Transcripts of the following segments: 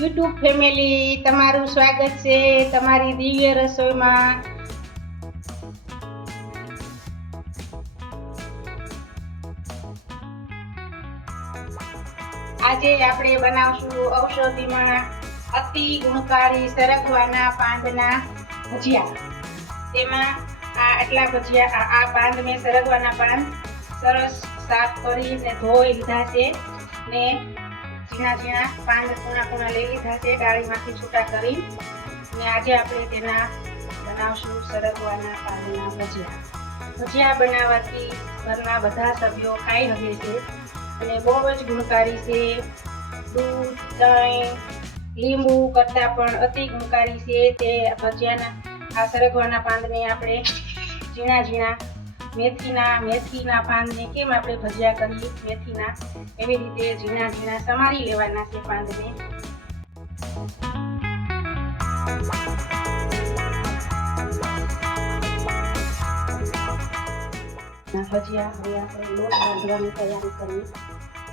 YouTube family, તમારું સ્વાગત છે તમારી દિવ્ય રસોઈમાં. આજે આપણે બનાવશું ઔષધિમાં અતિ ગુણકારી સરગવાના પાંદના ભજીયા. તેમાં આટલા ભજીયા, આ પાંદ મેં સરગવાના પાન સરસ સાફ કરીને ધોઈ લીધા છે ને ઝીણા ઝીણા પાંદ કૂણા લઈ લીધા છે, ડાળીમાંથી છૂટા કરી. ને આજે આપણે તેના બનાવશું સરગવાના પાંદના ભજીયા. ભજીયા બનાવવાથી ઘરના બધા સભ્યો ખાઈ શકે છે અને બહુ જ ગુણકારી છે. દૂધ, દહીં, લીંબુ કરતાં પણ અતિ ગુણકારી છે તે ભજીયાના. આ સરગવાના પાંદને આપણે ઝીણા ઝીણા મેથીના પાંદને કેમ આપણે ભજીયા કરીએ મેથીના, એવી રીતે ઝીણા ઝીણા સમારી લેવાના છે પાંદને. ભજીયા હવે આપણે લોટ બાંધવાની તૈયારી કરીએ.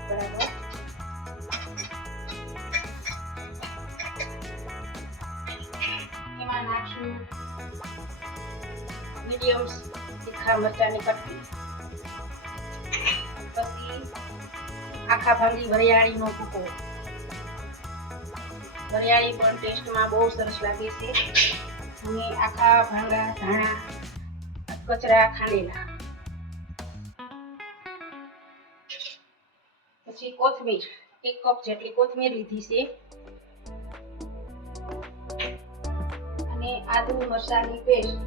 બરાબર, એમાં નાખશું મીડિયમ તીખા મરચાની કટકી, પછી આખા ભાંગી વરિયાળીનો ભૂકો. વરિયાળી પણ ટેસ્ટમાં બહુ સરસ લાગે છે. અને આખા ભાંગા ધાણા કચરા ખાંડેલા, પછી કોથમીર, 1 કપ જેટલી કોથમીર લીધી છે, અને આદુ મરચાની પેસ્ટ,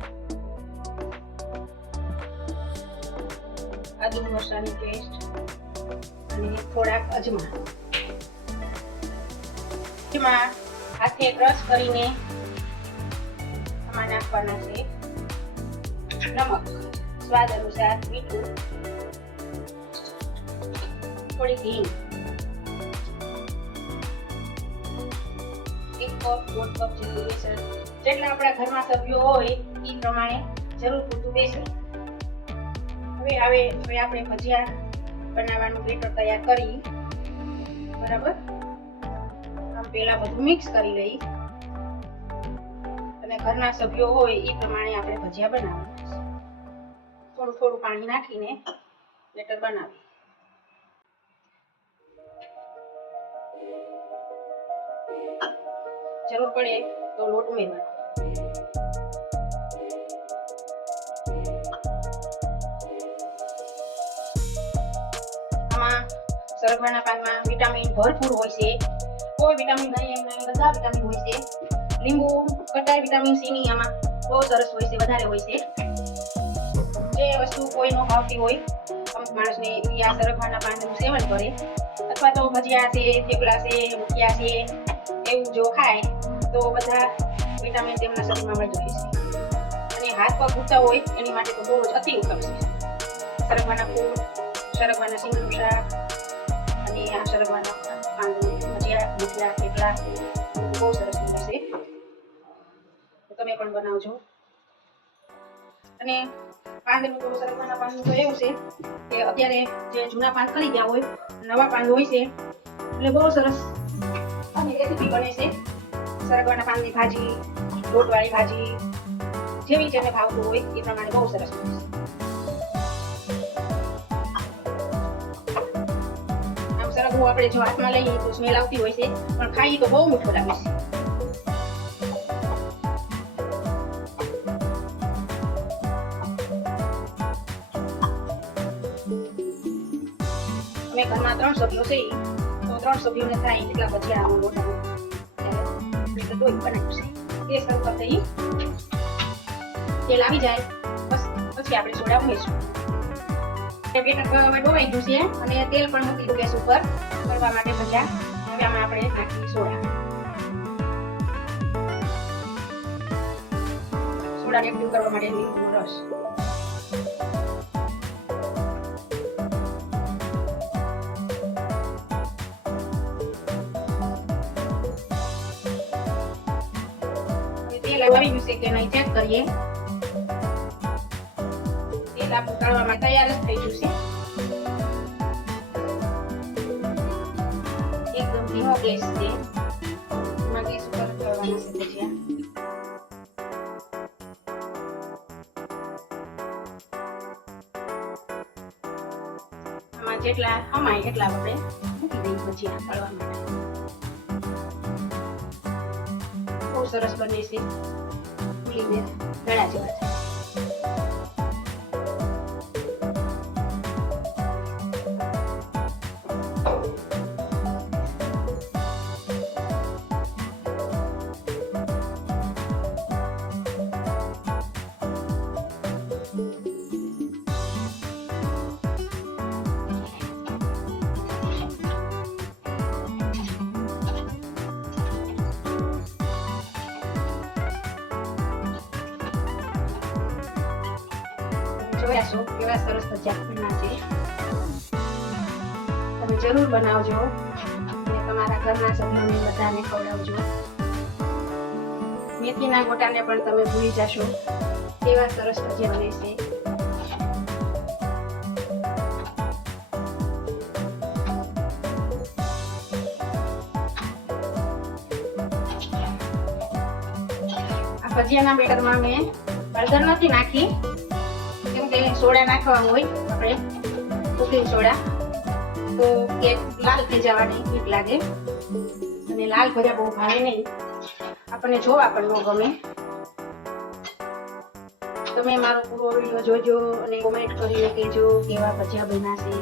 અને થોડાક અજમા. એમાં હાથે ક્રશ કરીને આમાં નાખવાના છે નમક, સ્વાદ અનુસાર મીઠું, થોડી હિંગ, 1 કપ 1.5 કપ જેટલું બેસન. જેટલા આપણા ઘરમાં સભ્યો હોય એ પ્રમાણે જરૂર પૂરતું બેસન. હવે આપણે ભજીયા બનાવવાનું બેટર તૈયાર કરી. બરાબર, આમ પહેલા બધું મિક્સ કરી લઈ અને ઘરના સભ્યો હોય એ પ્રમાણે આપણે ભજીયા બનાવવાના. થોડું પાણી નાખીને બેટર બનાવી. જરૂર પડે તો લોટ ઉમેરવાનો. આમાં સરગવાના પાનમાં વિટામિન ભરપૂર હોય છે. કોઈ વિટામિન નહીં એમ નહીં, બધા વિટામિન હોય છે. લીંબુ કરતાં વિટામિન સી ની આમાં બહુ સરસ હોય છે, વધારે હોય છે. જે વસ્તુ કોઈ ન ભાવતી હોય અમુક માણસને, આ સરગવાના પાનનું સેવન કરે, અથવા તો ભજીયા છે, થેપલા છે, મુઠિયા છે, એવું જો ખાય તો બધા વિટામિન તેમના શરીરમાં મળી જાય છે. અને હાથ પગ દુખતા હોય એની માટે તો બહુ જ અતિ ઉત્તમ છે સરગવાના ફૂલ, સરગવાના સિંગનું શાક અને આ સરગવાના પાંદનું ભજીયા, મુઠિયા, થેપલા બહુ સરસ બને છે. તો તમે પણ બનાવજો. અને પાંદનું તો સરગવાના પાંદનું તો એવું છે કે અત્યારે જે જૂના પાન કરી ગયા હોય, નવા પાન હોય છે એટલે બહુ સરસ અને રેસીપી બને છે. સરગવાના પાનની ભાજી, લોટવાળી ભાજી, જેવી જેને ભાવતું હોય એ પ્રમાણે બહુ સરસ બને છે. આમ સરગવું આપણે જો હાથમાં લઈએ તો સ્મેલ આવતી હોય છે, પણ ખાઈએ તો બહુ મીઠું લાગે છે. અમે ઘરમાં 3 સભ્યો છે તો 3 સભ્યોને થાય એટલા ભજીયા લોટ બનાવ્યું છે. તે શરૂ કરતી તેલ આવી જાય બસ, પછી આપણે સોડા ઉમેરશું. બેટર ડોવાઈ ગયું છે અને તેલ પણ મૂકી દઉં ગેસ ઉપર કરવા માટે ભજીયા. હવે આમાં આપણે નાખીએ સોડા એક્ટિવ કરવા માટે લીંબુનો રસ. તેલ આવી ગયું છે કે નહીં ચેક કરીએ. તેલ આપણું તળવા માટે તૈયાર જ થઈ ગયું છે. એકદમ ધીમો ગેસ છે. ભજીયા. આમાં જેટલા અમાય એટલા આપણે મૂકી દઈએ ભજીયા તળવા માટે. બહુ સરસ બને છે, ફૂલીને ગળા જેવા છે. જોયા છો કેવા સરસ ભજીયા બન્યા છે. તમે જરૂર બનાવજો અને તમારા ઘરના સભ્યોને બધાને ખવડાવજો. મેથીના ગોટાને પણ તમે ભૂલી જશો કેવા સરસ ભજીયા બને છે. આ ભજીયાના બેટરમાં મેં હળદર નથી નાખી, સોડા નાખવાનું હોય આપણે કુકિંગ સોડા, તો કેક લાલ થઈ જવાની બીક લાગે અને લાલ ભજીયા બહુ ભાવે નહીં આપણને, જોવા પણ ન ગમે. તમે મારો પૂરો વિડીયો જોજો અને કોમેન્ટ કરીને કહેજો કેવા ભજીયા બન્યા છે.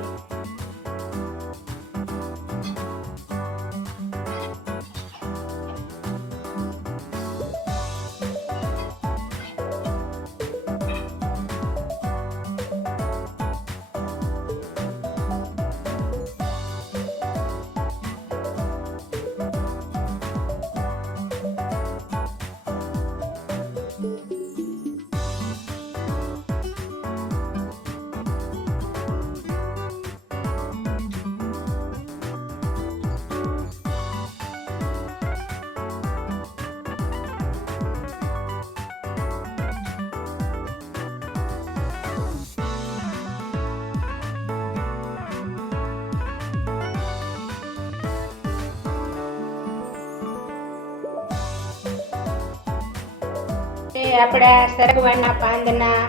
આપણા સરગવાના પાંદના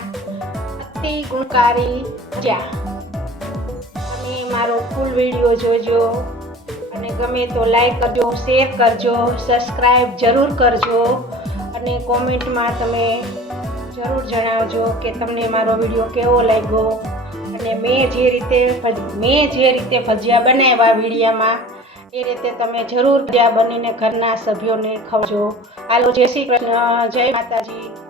અતિ ગુણકારી ભજીયા. તમે મારો ફૂલ વિડીયો જોજો અને ગમે તો લાઈક કરજો, શેર કરજો, સબસ્ક્રાઈબ જરૂર કરજો અને કોમેન્ટમાં તમે જરૂર જણાવજો કે તમને મારો વિડીયો કેવો લાગ્યો અને મેં જે રીતે ભજીયા બનાવ્યા વિડીયામાં એ રીતે તમે જરૂર ભજીયા બનીને ઘરના સભ્યોને ખવડાવજો. હાલો, જય શ્રી કૃષ્ણ, જય માતાજી.